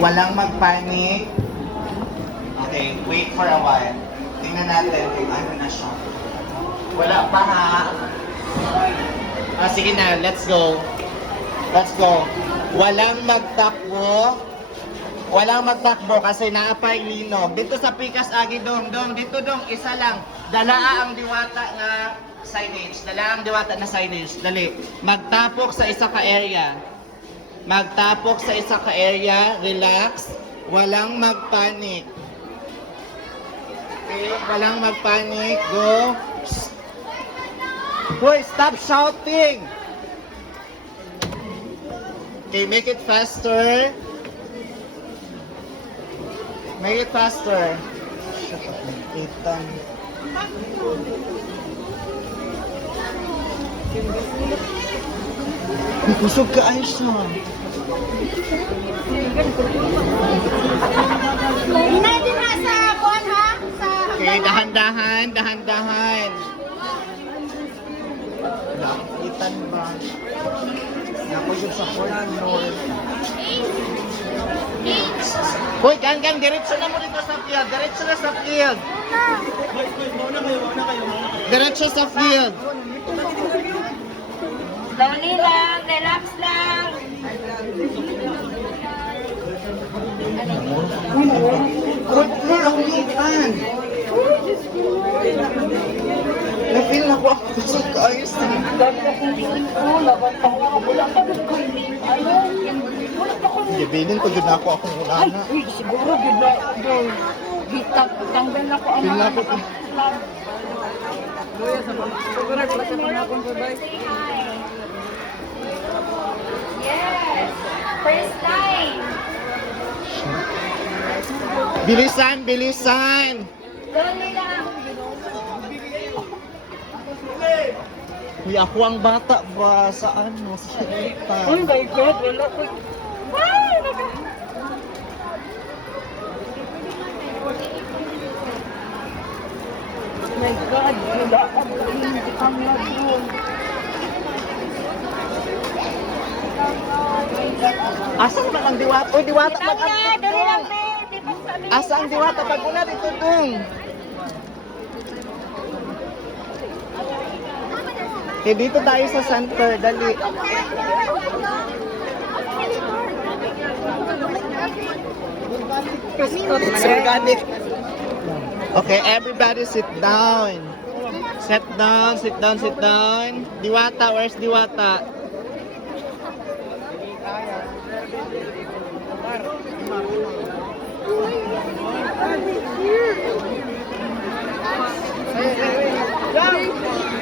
Walang magpanik. Okay, wait for a while. Tingnan natin kung ano na siya. Wala pa ha. Sige na, let's go. Let's go. Walang magtakbo. Walang magtakbo kasi naapay linog. Dito sa Pikas Agi dong, dito dong, isa lang. Dalaa ang diwata na signage. Dalaa ang diwata na signage. Dali. Magtapok sa isa ka area. Magtapok sa isa ka area. Relax. Walang magpanik. Okay, walang magpanik. Go. Hoy, stop shouting. Okay, make it faster. Make it faster. Shut up, Ethan. Kusog ka ayos na. Hinay din na sa buwan ha? Okay, dahan-dahan, dahan-dahan. Ethan ba? Nakusog sa Fort North. Hoy, gang, diretso na mo dito sa field. Diretso na sa field. Diretso sa field. Slowly lang, relax lang. Wala akong ipan. Na-feel na ko ako kusog ka ayos na. Gabilin ko yun ako akong ulana. Uy, siguro yun na. Tanggal na ko ang Pila mga ko. Say hi. Yes. First time. Bilisan, bilisan. Slowly lang. Uy, ako ang bata ba sa ano? Sa ipan. Oh my God, wala ko. Ay, oh my God, wala ka ba hindi kang nag-roll? Asa naman ang diwata? Uy, diwata Dali pag lang, dali lang, babe. Di ba sabi? Asa ang diwata pag una dito dong? Okay, dito tayo sa center, dali. Organic. Okay, everybody sit down. Sit down, sit down, sit down. Diwata, where's Diwata?